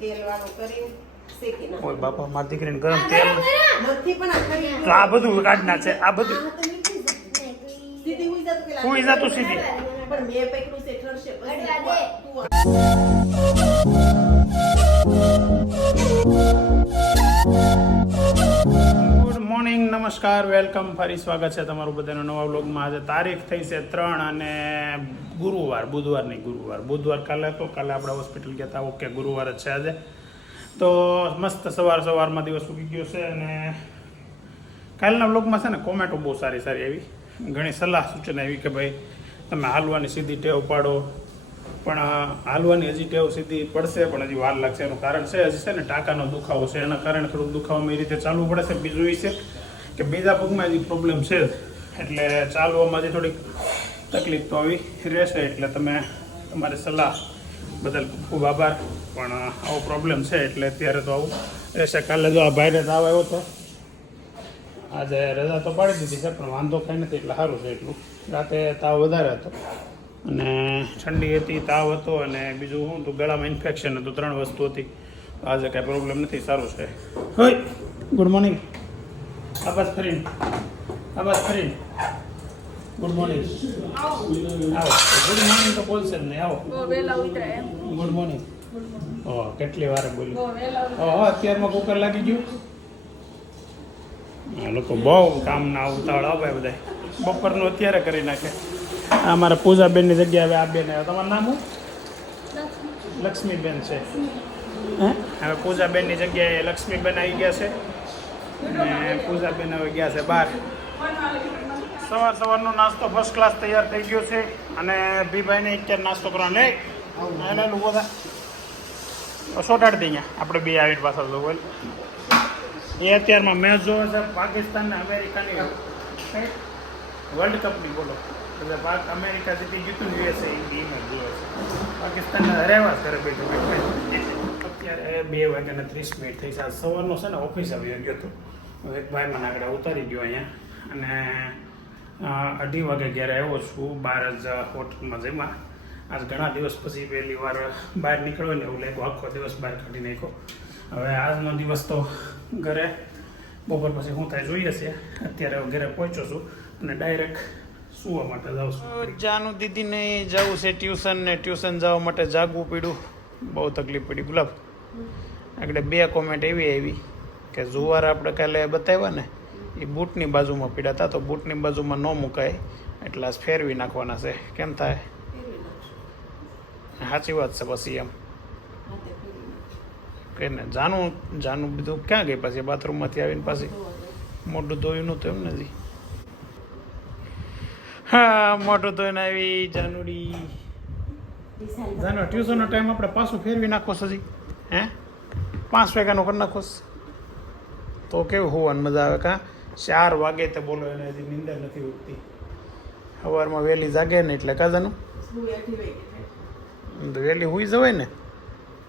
તેલ વાળું કરીને શેકી નાખો ઓય બાપા મારી દીકરીને ગરમ તેલ નથી પણ આ ખાલી તો આ બધું કાઢના છે આ બધું. સીધી હુઈ જાતું પેલા. હુઈ જાતું સીધી. પણ મેં પકડ્યું છે ઠરશે પછી નમસ્કાર, વેલકમ. ફરી સ્વાગત છે તમારું બધાનું નવા વ્લોગમાં. આજે તારીખ થઈ છે ત્રણ અને ગુરુવાર બુધવાર નહીં ગુરુવાર. બુધવાર કાલે તો કાલે આપણે હોસ્પિટલ ગયા હતા. ઓકે, ગુરુવાર જ છે આજે. તો મસ્ત સવાર સવારમાં દિવસ ઉગી ગયો છે અને કાલના વ્લોગમાં છે ને કોમેન્ટો બહુ સારી સારી એવી ઘણી સલાહ સૂચના એવી કે ભાઈ, તમે હાલવાની સીધી ટેવ પાડો. પણ હાલવાની હજી ટેવ સીધી પડશે, પણ હજી વાર લાગશે. એનું કારણ છે, હજી છે ને ટાંકાનો દુખાવો છે. એના કારણે થોડુંક દુખાવામાં એ રીતે ચાલવું પડે છે. બીજું છે કે બીજા પગમાં હજી પ્રોબ્લેમ છે, એટલે ચાલવામાં જે થોડીક તકલીફ તો આવી રહેશે, એટલે તમે તમારી સલાહ બદલ ખૂબ આભાર. પણ આવો પ્રોબ્લેમ છે, એટલે અત્યારે તો આવું રહેશે. કાલે જો આ ભાઈને તાવ આવ્યો હતો આજે રજા તો પાડી દીધી છે, પણ વાંધો કાંઈ નથી, એટલે સારું છે એટલું. રાતે તાવ વધારે હતો. અને ઠંડી હતી, તાવ હતો, અને બીજું શું હતું? ગળામાં ઇન્ફેક્શન હતું, ત્રણ વસ્તુ હતી. આજે કાંઈ પ્રોબ્લેમ નથી, સારું છે. હોય ગુડ મોર્નિંગ આબાદ ફરીને આબાદ ફરીને ગુડ મોર્નિંગ આવો ગુડ મોર્નિંગ તો બોલશે જ નહીં. આવો. ગુડ મોર્નિંગ ઓ કેટલી વારે બોલ્યું. ઓહો અત્યારમાં કુકર લાગી ગયું? લોકો બહુ કામના ઉતાવળ આવે બધા બપોરનું અત્યારે કરી નાખે. આ મારા પૂજાબેનની જગ્યાએ હવે આ બેન આવ્યા. તમારું નામ શું? લક્ષ્મીબેન છે. હે? હવે પૂજાબેનની જગ્યાએ લક્ષ્મીબેન આવી ગયા છે. અને પૂજાબેન હવે ગયા છે બહાર. સવાર સવારનો નાસ્તો ફર્સ્ટ ક્લાસ તૈયાર થઈ ગયો છે અને ભીભાઈને અત્યારે નાસ્તો કરવાનો લે એને લોકો સોટાડી દઈએ. આપણે બે આવી પાછા જો બોલ એ અત્યારમાં મેચ જોવે છે પાકિસ્તાન ને અમેરિકાની વર્લ્ડ કપની બોલો. એટલે પાક અમેરિકા જીતી જીતું યુએસએ એ ગેમ જોવે છે. પાકિસ્તાનને હરાવ્યા બેઠો બેઠો અત્યારે બે વાગ્યાને ત્રીસ મિનિટ થઈ છે આજ સવારનો છે ને ઓફિસ આવી ગયો હતો. એક ભાઈ મને આગળ ઉતારી ગયો અહીંયા. અને અઢી વાગે ઘરે આવ્યો છું બહાર જ હોટલમાં જમા આજ ઘણા દિવસ પછી પહેલી વાર બહાર નીકળ્યો ને એવું લાગ્યું. આખો દિવસ બહાર કાઢી નાખ્યો. હવે આજનો દિવસ તો ઘરે. બપોર પછી હું થાય જોઈએ છે. અત્યારે હું ઘરે પહોંચ્યો છું અને ડાયરેક્ટ સુવા માટે જાઉં છું. જાનુ દીદીને જવું છે, ટ્યુશન ને ટ્યુશન જવા માટે જાગવું પડ્યું. બહુ તકલીફ પડી. ગુલાબ. આગળ બે કોમેન્ટ એવી આવી કે જુવાર આપણે કાલે બતાવ્યા ને, એ બૂટની બાજુમાં પીડા હતા, તો બૂટની બાજુમાં ન મુકાય, એટલા ફેરવી નાખવાના છે. કેમ થાય? સાચી વાત છે પછી એમ. કે ને જાનું જાનું બધું ક્યાં ગઈ પાછી? બાથરૂમમાંથી આવીને પાછી મોઢું ધોયું નહોતું એમ નથી હા, મોઢું ધોઈને આવી જાનુડી. જાનો ટ્યુશનનો ટાઈમ આપણે પાછું ફેરવી નાખો સજી. હે? પાંચ વાગ્યાનો કરી નાખો તો કેવું હોવાની મજા આવે કાં? ચાર વાગે તે બોલો એને હજી નીંદર નથી ઉઠતી સવારમાં વહેલી જાગે ને એટલે કાજાનું વહેલી હુઈ જવાય ને?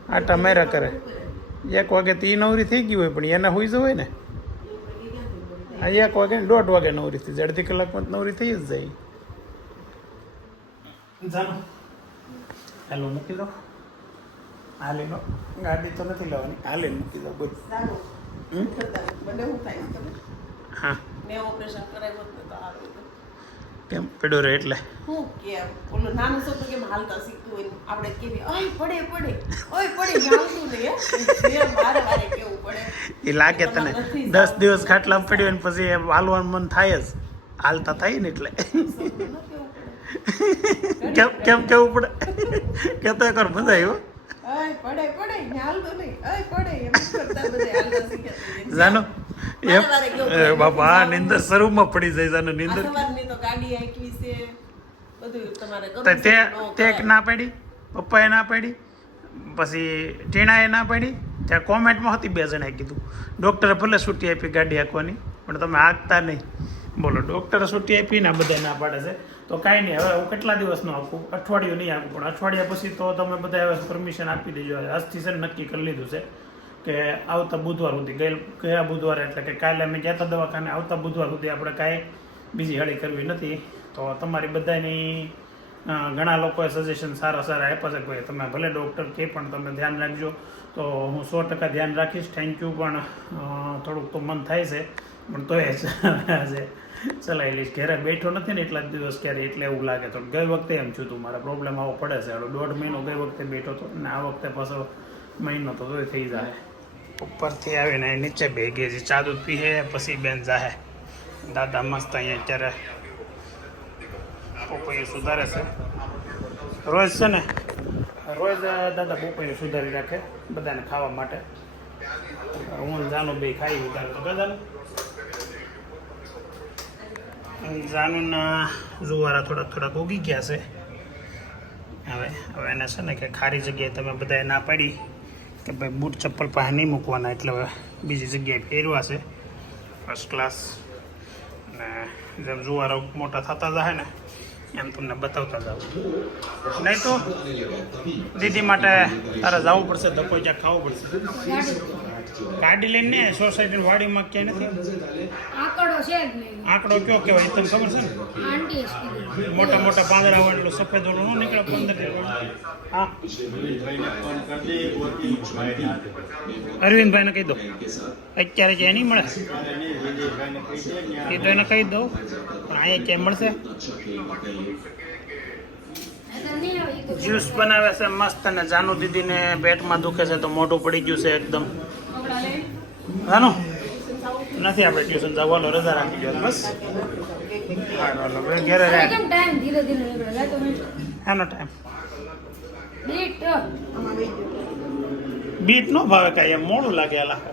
આટા મેરા કરે. એક વાગે તો એ નવરી થઈ ગઈ હોય, પણ એને હુઈ જવાય ને? એક વાગે દોઢ વાગે નવરી થઈ જાય. અડધી કલાકમાં જ નવરી થઈ જ જાય. જાનો. હેલો, મૂકી દો. લો ગાડી તો નથી લાવવાની. મૂકી દો. મને શું થાય ખબર? હા. મેં ઓપરેશન કરાવ્યું તો સારું કેમ? પડ્યો રહે એટલે? હું કેમ? ઓલું નાનું છોકરું કેમ હાલતા શીખતું હોય આપણે કેવી ઓય પડે પડે. ઓય પડે. ને નહીં હે જે વારે વારે કેવું પડે. એ લાગે તને. દસ દિવસ ખાટલામાં પડ્યો ને પછી હાલવાનું મન થાય જ. હાલતા થાય ને એટલે. કેમ કેમ કેવું પડે? કેતો કર મજા આવ્યો પડે પડે ને નહીં. ઓય પડે એમ કરતા બધા હાલતા શીખ્યા જાનો એમ બાપા આ નિંદર શરૂમાં પડી જાય જાનો નિંદર. સવારની તો ગાડી આંકવી છે. બધું તમારે કરવું તે ન ના પાડી પપ્પાએ ના પાડી પછી ટીણાએ ના પાડી. ત્યાં કોમેન્ટમાં હતી બે જણાએ કીધું ડૉક્ટરે ભલે છૂટી આપી ગાડી હાંકવાની પણ તમે હાંકતા નહીં. બોલો ડૉક્ટરે છૂટી આપી ને બધા ના પાડે છે. તો કાંઈ નહીં, હવે હું કેટલા દિવસનું આપું? અઠવાડિયું નહીં આપું, પણ અઠવાડિયા પછી તો તમે બધા હવે પરમિશન આપી દેજો. આજથી છે નક્કી કરી લીધું છે કે આવતા બુધવાર સુધી ગયેલ ગયા બુધવારે એટલે કે કાલે અમે ગયા હતા દવાખાને, આવતા બુધવાર સુધી આપણે કાંઈ બીજી હળી કરવી નથી. તો તમારી બધાની ઘણા લોકોએ સજેશન સારા સારા આપ્યા છે, કોઈ તમે ભલે ડૉક્ટર કે પણ તમે ધ્યાન રાખજો. તો હું સો ટકા ધ્યાન રાખીશ. થેન્ક યુ પણ થોડુંક તો મન થાય છે, પણ તોય આજે ચલાવી લઈશ. ઘરે બેઠો નથી ને એટલા જ દિવસ ક્યારે એટલે એવું લાગે તો ગઈ વખતે એમ છું તું, મારા પ્રોબ્લેમ આવો પડે છે. હવે દોઢ મહિનો ગઈ વખતે બેઠો હતો ને આ વખતે પાછો મહિનો તો થઈ જાય. ઉપરથી આવીને નીચે ભેગે છે. ચા દૂધ પીએ પછી બેન જાહે. દાદા મસ્ત અહીંયા અત્યારે પોપૈયું સુધારે છે. રોજ છે ને? રોજ દાદા પોપૈયું સુધારી રાખે બધાને ખાવા માટે. હું જાનું બે ખાઈ ઉતારે તો દાદા જાનુના જુવારા થોડાક થોડાક ઉગી ગયા છે. હવે હવે એને છે ને કે ખારી જગ્યાએ તમે બધાએ ના પાડી કે ભાઈ બૂટ ચપ્પલ પાસે નહીં મૂકવાના, એટલે હવે બીજી જગ્યાએ ફેરવા છે. ફર્સ્ટ ક્લાસ અને જેમ જુવારો મોટા થતા જાય ને, એમ તમને બતાવતા જાવ નહીં તો દીદી માટે તારે જવું પડશે ધક્કો ક્યાંક ખાવું પડશે. ગાડી લઈને ને સોસાયટી વાડીમાં ક્યાંય નથી? આંકડો છે જ નહીં. આંકડો કયો કહેવાય? તમને ખબર છે ને? આંટી મોટા મોટા પાંદડા હોય એટલું સફેદ ઓલું ન નીકળે પંદર હા. અરવિંદભાઈને કહી દો. અત્યારે ક્યાંય નહીં મળે? એ તો એને કહી દઉં. પણ અહીંયા ક્યાંય મળશે? જ્યુસ બનાવે છે મસ્ત અને જાનુ દીદીને પેટમાં દુખે છે તો મોઢું પડી ગયું છે એકદમ. જાનુ નથી આપણે ટ્યુશન જવાનો રજા રાખી ગયો બસ. ઘેરે કેમ ટાઈમ બીટ નો ભાવે કાંઈ એમ મોડું લાગે લાગે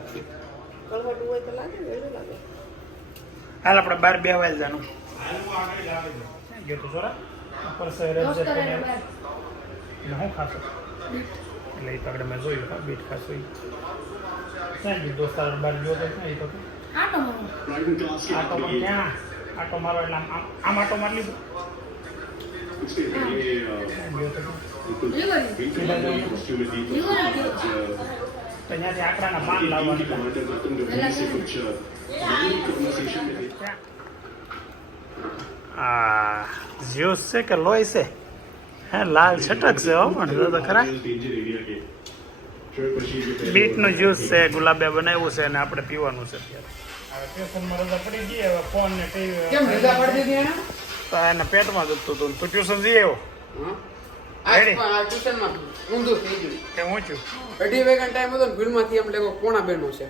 હાલ આપણે બાર બે વાગે જાનું ગયો તો. એટલે હું ખાશો. એટલે એ તો આપણે મેં જોયું બીટ ખાશો ક્યાં ગયું દોસ્તાર બાર ગયો તો ક્યાં તો આટો મારો આટો પણ ક્યાં આટો મારો એટલે આમ આમ- આટો મારી લીધો ત્યાંથી આકડાના પાન લાવવાની આ જ્યુસ છે કે લોહી છે હે લાલ છટક છે હો પણ તો ખરા બીટનું જ્યુસ છે ગુલાબે બનાવ્યું છે અને આપણે પીવાનું છે અત્યારે. ટ્યુશનમાં રજા પડી ગઈ ફોન ને કેમ રજા પાડી દીધી એને? તો એને પેટમાં દુખતું હતું તું ટ્યુશન જઈ આવ્યો? ઊંધું થઈ ગયું. કે હું અઢી વેગન ટાઈમ હતો ને ભીડમાંથી એમ લેવો બેનો છે.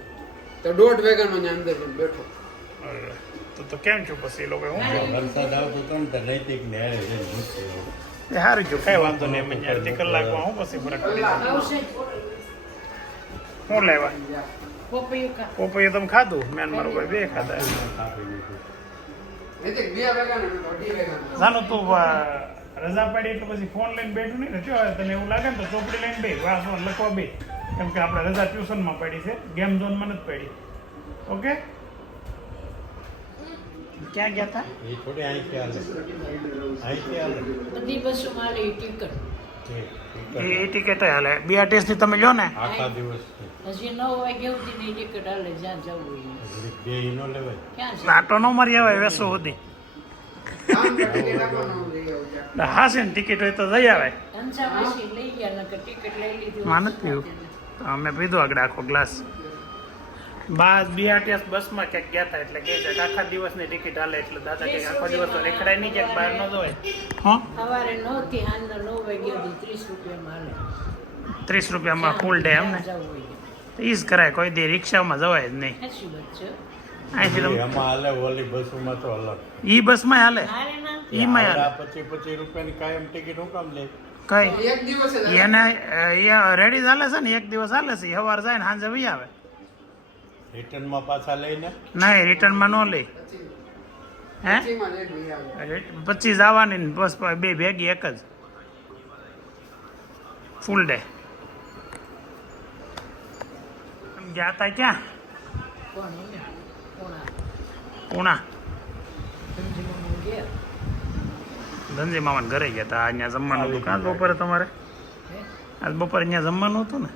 તો દોઢ વેગનનો ત્યાં અંદર બેઠો. તો તો કેમ છું પછી એ લોકો હું? વરસાદ આવતો હતો ને નૈતિક ને હારે જઈને સારું જો કાંઈ વાંધો નહીં અમે અડધી કલાકમાં હું પછી ફરક પડી હું લેવા? પોપૈયું તમે ખાધું? મેન મારો ભાઈ બે ખાધા. જાનું તું રજા પાડી એટલે પછી ફોન લઈને બેઠું નહીં ને. જો તને એવું લાગે ને તો ચોપડી લઈને બે વાંચો લખવા બે કેમ કે આપણે રજા ટ્યુશનમાં પડી છે. ગેમ ઝોનમાં નથી પડી. ઓકે? ક્યાં ગયા હતા એ ટિકિટ હાલે. એ બીઆરટીએસની તમે લો ને? આખા દિવસ હજી નવ વાગે સુધીની ટિકિટ હાલે જ્યાં જવું બે ઈનો લેવાય. આટો ન મારી આવે વેસો સુધી. હા છે ને ટિકિટ હોય તો જઈ આવે. હંસા પછી લઈ ગયા નકર ટિકિટ લઈ લીધી. માં નથી પીવું અમે પીધું આગળ આખો ગ્લાસ. બાદ બીઆરટીએસ બસમાં ક્યાંક ગયા હતા એટલે કે આખા દિવસની ટિકિટ હાલે એટલે દાદા કે આખો દિવસ તો રેખડાય નહીં ક્યાંક બહાર ન હોય હા? સવારે નવથી સાંજના નવ વાગ્યા સુધી ત્રીસ રૂપિયામાં હાલે. ત્રીસ રૂપિયામાં ફૂલ ડે એમ ને? ઈ જ કરાય કોઈ દી રિક્ષામાં જવાય જ નહીં. અહીંથી એ તમે એમાં હાલે ઓલી બસોમાં તો અલગ. ઈ બસમાં હાલે? હાલે ના ઈમાં હાલે? પચીસ પચીસ રૂપિયાની કાયમ ટિકિટ હું કામ લે? કઈ? એક દિવસે એને એ રેડી ચાલે છે ને? એક દિવસ હાલે છે? સવાર જાય ને સાંજે વહી આવે. રિટર્નમાં પાછા લઈને? ના રિટર્નમાં ન હે? લઈ આવે. પચીસ આવવાની ને બસ બે ભેગી એક જ. ફૂલ ડે ગયા હતા ક્યાં? પૂણા. ધનજી મામાને ઘરે ગયા હતા અહીંયા જમવાનું હતું કાં બપોરે તમારે? આજ બપોરે અહીંયા જમવાનું હતું ને?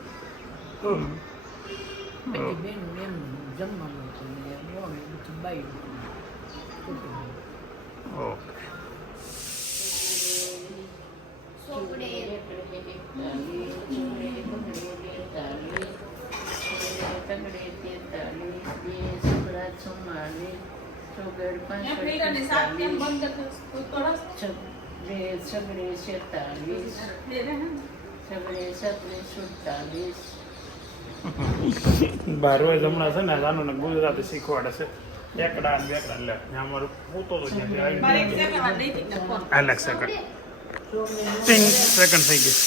સગડે છેતાલીસ સગડે સત્રીસ સુડતાલીસ બાર રોજ હમણાં છે ને નાનું ગુજરાતી શીખવાડે છે. એકડા ને બેકડા લે અમારું પૂતો તો અલગ સેકન્ડ તીન સેકન્ડ થઈ ગયું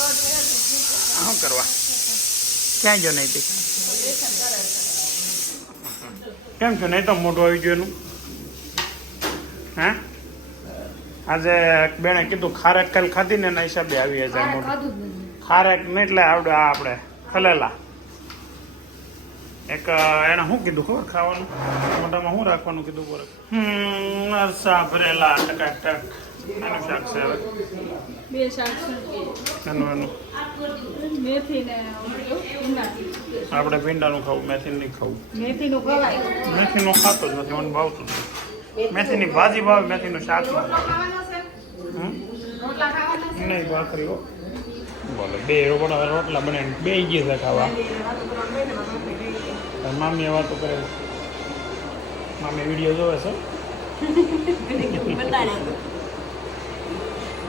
શું કરવા? ક્યાં ગયો નહીં કેમ છો? નહીં તો મોટું આવી ગયું એનું. હે? આજે બેને કીધું ખારેક કાલ ખાધી ને એના હિસાબે આવી જાય નથી. ખારેક ને એટલે આવડે આ આપણે ખલેલા. એક એને શું કીધું ખબર ખાવાનું? મોઢામાં શું રાખવાનું કીધું બોરે હમ અરસા ભરેલા ટકાટક. એનું શાક છે હવે. બે શાક છે. એનું એનું. મેથી ને. આપણે ભીંડાનું ખાવું મેથી નહીં ખાવું. મેથીનું ખવાય. મેથીનું ખાતો જ નથી મને ભાવતું નથી. મેથીની ભાજી ભાવે મેથીનું શાક ભાવે. નહીં ભાખરી બોલો બોલે બે રોટલા રોટલા બને બે ગયા છે ખાવા. મામી મામીએ વાતો કરે. છે. મામી વીડિયો જોવે છે.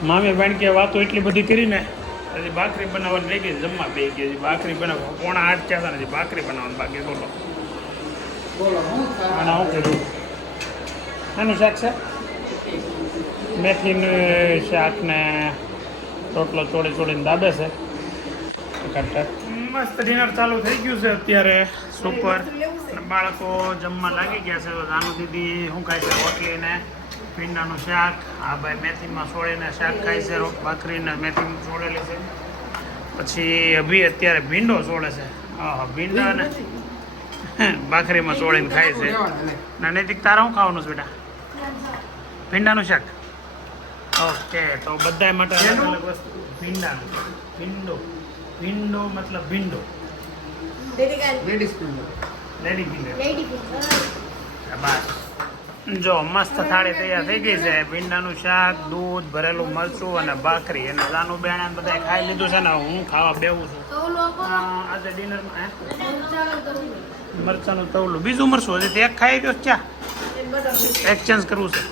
મામી બેન કે વાતો એટલી બધી કરીને હજી ભાખરી બનાવવાની લઈ ગઈ છે, જમવા બે ગઈ હજી ભાખરી બનાવવા. પોણા આઠ ચાર હતા ને હજી ભાખરી બનાવવાનું બાકી બોલો. બોલો હું કીધું? એનું શાક છે? મેથીનું શાકને રોટલો ચોળી ચોળીને દાબે છે. મસ્ત ડિનર ચાલુ થઈ ગયું છે અત્યારે સુપર. બાળકો જમવા લાગી ગયા છે. તો નાનુ દીદી શું ખાય છે? રોટલીને ભીંડાનું શાક. આ ભાઈ મેથીમાં સોળીને શાક ખાય છે. ભાખરીને મેથીમાં સોળેલી છે. પછી અભી અત્યારે ભીંડો સોળે છે. હા ભીંડા ને ભાખરીમાં સોળીને ખાય છે. નૈતિક તારા શું ખાવાનું છે બેટા? ભીંડાનું શાક. ઓકે તો બધા માટે અલગ અલગ વસ્તુ. ભીંડાનું ભીંડો. ભીંડો મતલબ ભીંડો. લેડીઝ લેડી ભીંડો. લેડી ફિંગર બસ જો મસ્ત થાળી તૈયાર થઈ ગઈ છે. ભીંડાનું શાક દૂધ ભરેલું મરચું અને ભાખરી. અને નાનું બેણા બધા ખાઈ લીધું છે ને હું ખાવા બેવું છું. આજે ડિનરમાં મરચાનું તવલું. બીજું મરચું હજી તે એક ખાઈ ગયો ચા એક્સચેન્જ કરવું છે.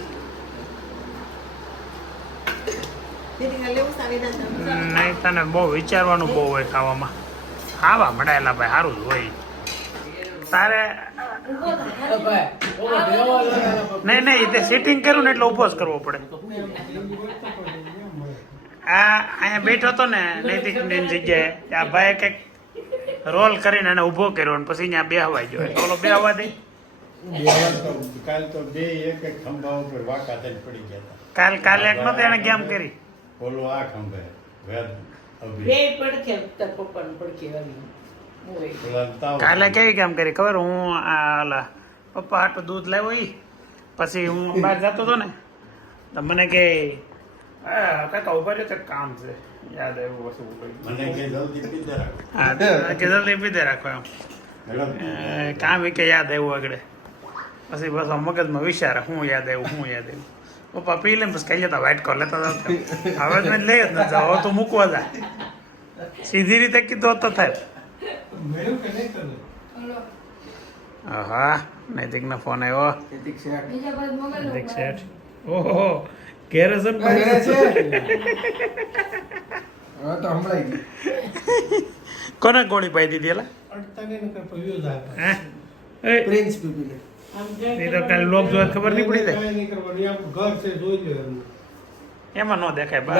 નહીં તને બહુ વિચારવાનું બહુ હોય ખાવામાં. ખાવા મળેલા ભાઈ સારું જ હોય. તારે નહીં નહીં તે સિટિંગ કર્યું ને એટલે જ કરવો પડે. આ અહીંયા બેઠો હતો ને નૈતિકની જગ્યાએ આ ભાઈ કંઈક રોલ કરીને એને ઊભો કર્યો ને પછી અહીંયા બેહવાઈ ગયો. એટલે ઓલો બેહવા દે. કાલ તો બે એક એક ખંભા ઉપર વાકા પડી ગયા કાલ કાલે એક નતો એને કેમ કરી. ઓલો આ ખંભે. વેદ બે પડખે તાર પપ્પાને પડખે આવી. હોય. પેલા તાવ કાલે કેવી કામ કરી? ખબર? હું આ ઓલા પપ્પા આટલું દૂધ લાવ્યો ઈ. પછી હું બહાર જતો હતો ને તો મને કે "આ, કાકા ઊભા રહ્યો તો કામ છે. યાદ આવ્યું વસ્તુ મને કે જલ્દી પીધે રાખો. હા કે જલ્દી પીધે રાખો એમ. કામ એ કે યાદ આવ્યું આગળ. પછી બસ મગજમાં વિચારે હું યાદ આવ્યું હું યાદ આવ્યું. પપ્પા પી લે બસ કઈ જતા વાઇટ કોલ લેતા જાવ હવે તો મેં લઈ જ ન હવે તો મૂકવા જા સીધી રીતે કીધું હોત તો થાય હા નૈતિકનો ફોન આવ્યો નૈતિક શેઠ ઓહો ઘેરે છે કોને ગોળી પાઈ દીધી એલા પ્રિન્સ પીપી એ તો કાલે લોક જોવા ખબર નહીં પડી જાય. એમાં ન દેખાય બા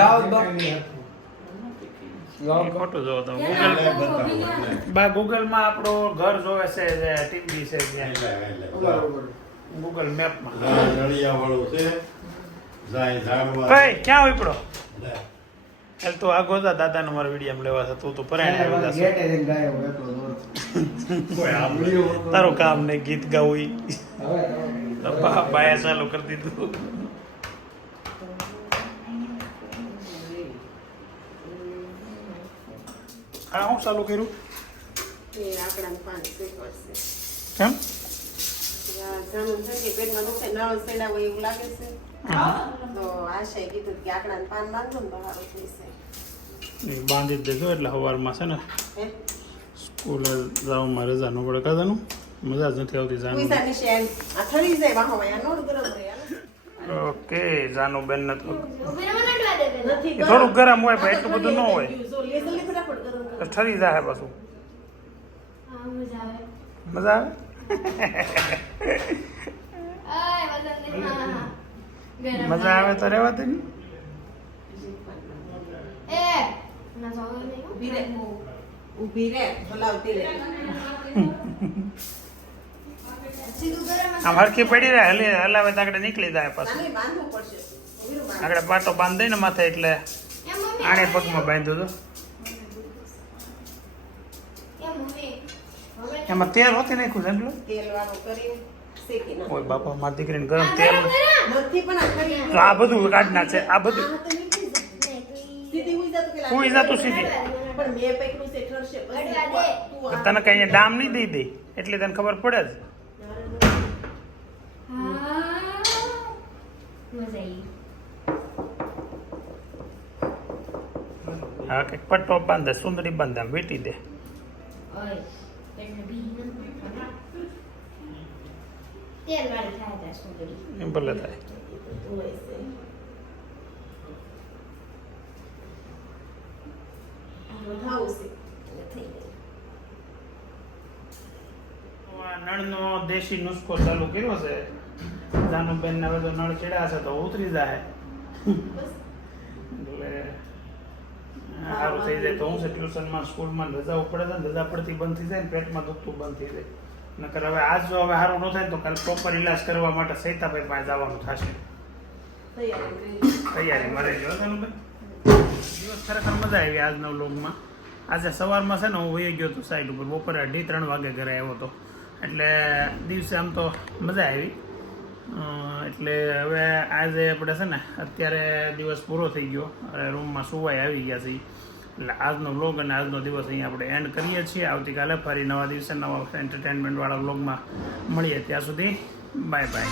એ ખોટું જોવો તો ગૂગલ બા ગૂગલમાં આપણો ઘર જોવે છે ટીવી છે. ગૂગલ મેપમાં. લા, છે. કઈ ક્યાં ઉપડો? લે. એટલે તું આગો જા દાદાનો મારો વીડિયો લેવા છે. તું તો પરાણે આવી જશે કોઈ આપણે તારું કામ ને ગીત ગાવું ઈ. તો બા બાએ ચાલુ કરી દીધું. આ હું ચાલુ કર્યું? કેમ જાનું છે કે પેટમાં દુખે નળ સેડા હોય એવું લાગે છે. તો આશાએ કીધું કે આકડાને પાન બાંધો ને તો સારું થશે એ બાંધી દેજો એટલે સવારમાં છે ને. હે સ્કૂલે મારે રજા પડે. પડે કાદાનું મજા જ નથી આવતી જાનું. ઓકે જાનું બેન. ને તો થોડુંક ગરમ હોય ભાઈ એટલું બધું ન હોય. તો ઠરી જાય પાછું. મજા આવે. મજા આવે? તો રહેવા દે ને. ઊભી રહે હલાવતી રહે. આમ હરખી પડી રહે હલી હલાવે તો આગળ નીકળી જાય પાછું. આગળ પાટો બાંધ દઈને માથે એટલે આણે પગમાં બાંધ્યો તો એમ તેલ હોતી નાખ્યું છે એટલું? તેલ વાળું કરીને ઓય બાપા મારી દીકરીને ગરમ તેલ. નથી પણ આ બધું કાઢના છે આ બધું. સીધી જાતું સીધી. પણ મેં પકડ્યું છે ઠરશે પછી તને કઈ અહીંયા ડામ નહીં દઈ દે એટલે તને ખબર પડે જ. હા. કંઈક પટ્ટો બાંધે સુંદરી બાંધે વીટી દે. ભલે થાય. આ નળનો દેશી નુસ્ખો ચાલુ કર્યો છે. જાનુબેન ને હવે તો નળ ચડ્યા છે તો ઉતરી જાય. સારું થઈ જાય તો હું છે ટ્યુશનમાં સ્કૂલમાં રજા પડે છે ને રજા પડતી બંધ થઈ જાય ને પેટમાં દુખતું બંધ થઈ જાય. નકર હવે આજ જો હવે સારું ન થાય તો કાલે પ્રોપર ઇલાજ કરવા માટે સૈતાભાઈ પાસે જવાનું થશે. તૈયારી મરે મારે જો જાનુબેન? દિવસ ખરેખર મજા આવી આજના વ્લોગમાં આજે સવારમાં છે ને હું વહી ગયો હતો સાઈડ ઉપર, બપોરે અઢી ત્રણ વાગે ઘરે આવ્યો હતો એટલે દિવસે આમ તો મજા આવી. એટલે હવે આજે આપણે છે ને અત્યારે દિવસ પૂરો થઈ ગયો. હવે રૂમમાં સુવાઈ આવી ગયા છે એટલે આજનો વ્લોગ અને આજનો દિવસ અહીંયા આપણે એન્ડ કરીએ છીએ. આવતીકાલે ફરી નવા દિવસે નવા એન્ટરટેનમેન્ટવાળા વ્લોગમાં મળીએ ત્યાં સુધી. Bye bye